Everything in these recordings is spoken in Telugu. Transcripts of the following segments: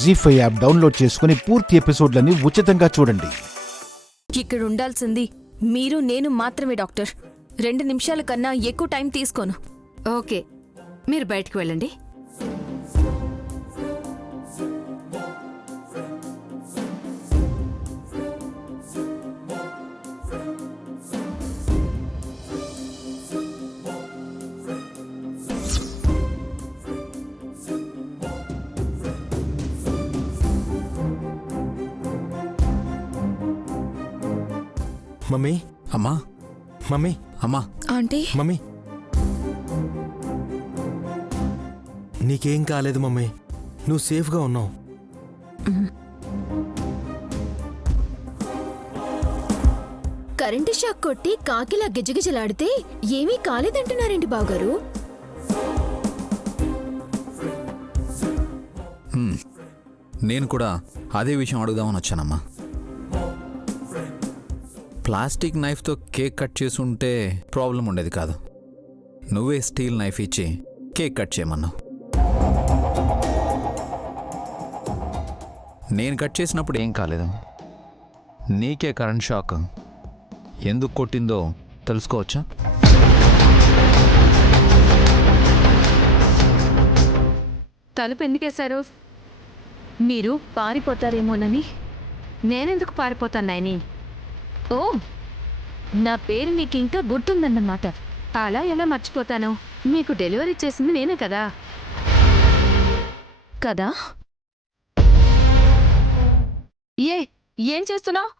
జీ5 యాప్ డౌన్లోడ్ చేసుకుని పూర్తి ఎపిసోడ్లని ఉచితంగా చూడండి. ఇక్కడ ఉండాల్సింది మీరు నేను మాత్రమే డాక్టర్. 2 నిమిషాల కన్నా ఎక్కువ టైం తీసుకోను. ఓకే, మీరు బయటికి వెళ్ళండి. మమ్మీ, అమ్మా, మమ్మీ, అమ్మా, ఆంటీ, మమ్మీ, నీకేం కాలేదు మమ్మీ, నువ్వు సేఫ్గా ఉన్నావు. కరెంటు షాక్ కొట్టి కాకిలా గిజగిజలాడితే ఏమీ కాలేదంటున్నారేంటి బావగారు? నేను కూడా అదే విషయం అడుగుదామని వచ్చానమ్మా. ప్లాస్టిక్ నైఫ్తో కేక్ కట్ చేసి ఉంటే ప్రాబ్లం ఉండేది కాదు. నువ్వే స్టీల్ నైఫ్ ఇచ్చి కేక్ కట్ చేయమన్నావు. నేను కట్ చేసినప్పుడు ఏం కాలేదు. నీకే కరెంట్ షాక్ ఎందుకు కొట్టిందో తెలుసుకోవచ్చా? తలుపు ఎందుకేశారు? మీరు పారిపోతారేమోనని. నేనెందుకు పారిపోతాను నాయని? ఓ, నా పేరు మీకు ఇంకా గుర్తుందన్నమాట. అలా ఎలా మర్చిపోతాను? మీకు డెలివరీ చేసింది నేనే కదా. కదా? ఏం చేస్తున్నావు?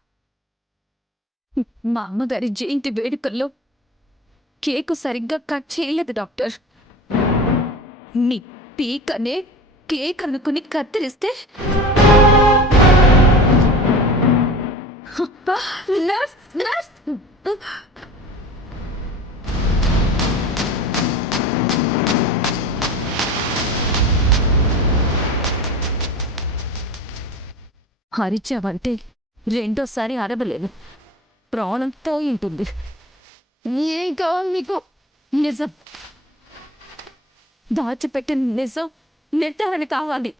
మా అమ్మగారి జయంతి వేడుకల్లో కేకు సరిగ్గా కట్ చేయలేదు డాక్టర్. నీ పీకనే కేక్ అనుకుని కత్తిరిస్తే నర్స్, నర్స్. అరిచావంటే రెండోసారి అరవలేదు, ప్రాణంతో ఉంటుంది. ఏం కావాలి మీకు? నిజం, దాచిపెట్టిన నిజం నిర్ధారణ కావాలి.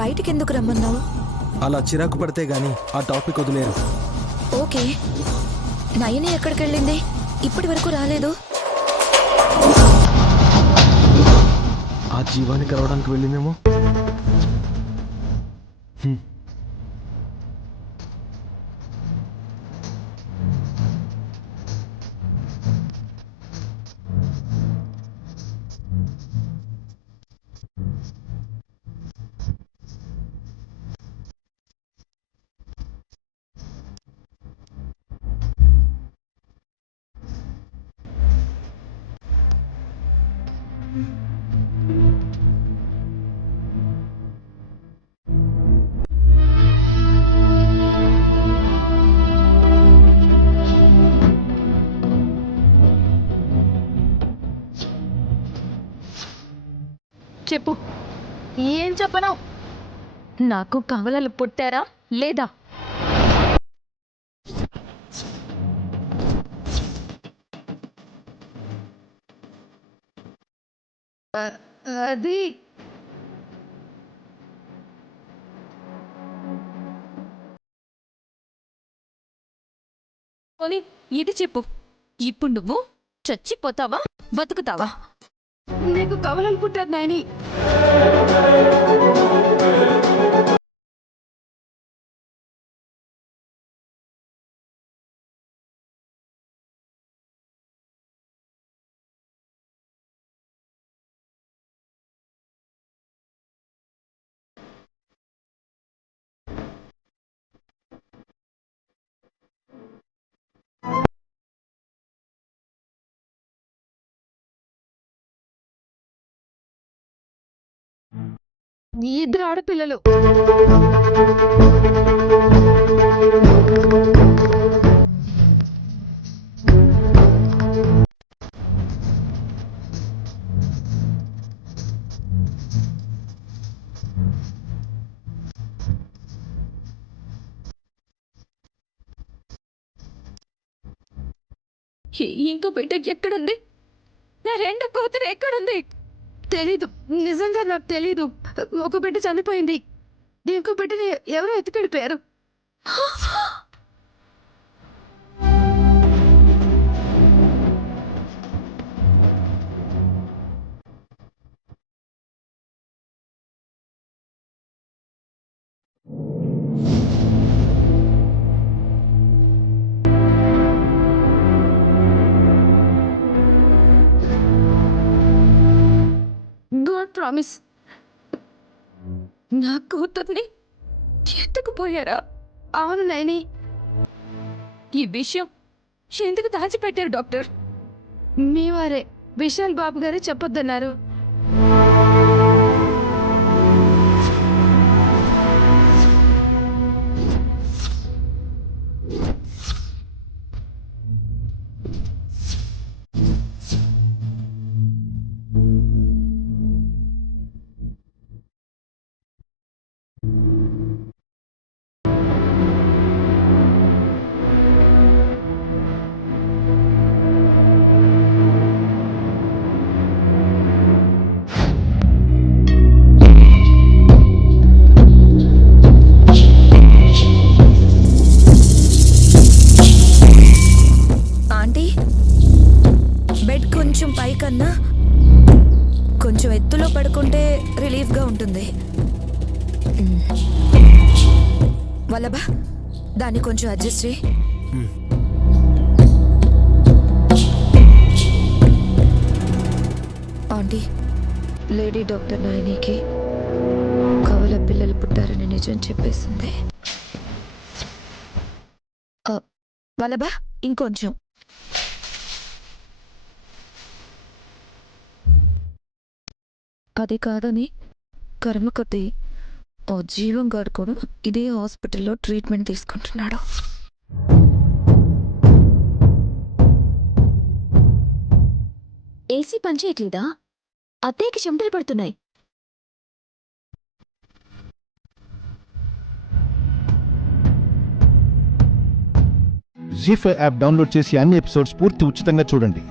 బయటికెందుకు రమ్మన్నావు? అలా చిరాకు పడితే గాని ఆ టాపిక్ వదిలేరు. ఓకే, నయని ఎక్కడికెళ్ళింది? ఇప్పటి వరకు రాలేదు. ఆ జీవాన్ని కలవడానికి వెళ్ళిందేమో. చెప్పు, ఏం చెప్పను? నాకు కవలలు పుట్టారా లేదా? అది ఇది చెప్పు. ఇప్పుడు నువ్వు చచ్చిపోతావా బతుకుతావా? నీకు కవలలు పుట్టారు నాయని. ఇద్దరు ఆడపిల్లలు. ఇంకో బిడ్డ ఎక్కడుంది? నా రెండో కూతురు ఎక్కడుంది? తెలీదు, నిజంగా నాకు తెలీదు. ఒక బిడ్డ చనిపోయింది, ఇంకో బిడ్డని ఎవరో ఎత్తుకెళ్ళిపోయారు. గాడ్ ప్రామిస్, నా కూతుర్ని ఎత్తుకుపోయారా? అవును నైని. ఈ విషయం ఎందుకు దాచిపెట్టారు డాక్టర్? మీ వారే, విశాల్ బాబు గారే చెప్పొద్దన్నారు. ఆంటీ, బెడ్ కొంచెం పైకన్నా కొంచెం ఎత్తులో పడుకుంటే రిలీఫ్గా ఉంటుంది. వల్లభా, దాన్ని కొంచెం అడ్జస్ట్ చేయి. ఆంటీ, లేడీ డాక్టర్ నాయనికి కవల పిల్లలు పుట్టారని నిజం చెప్పేసింది. వల్లభా, ఇంకొంచెం. అది కాదని కర్మ కొద్దీ ఓ జీవం గారు కూడా ఇదే హాస్పిటల్లో ట్రీట్మెంట్ తీసుకుంటున్నాడు. ఏసీ పనిచేయట్లేదా? అత్తయ్యకి చెమటలు పడుతున్నాయి. జీ5 యాప్ డౌన్లోడ్ చేసి అన్ని ఎపిసోడ్స్ పూర్తి ఉచితంగా చూడండి.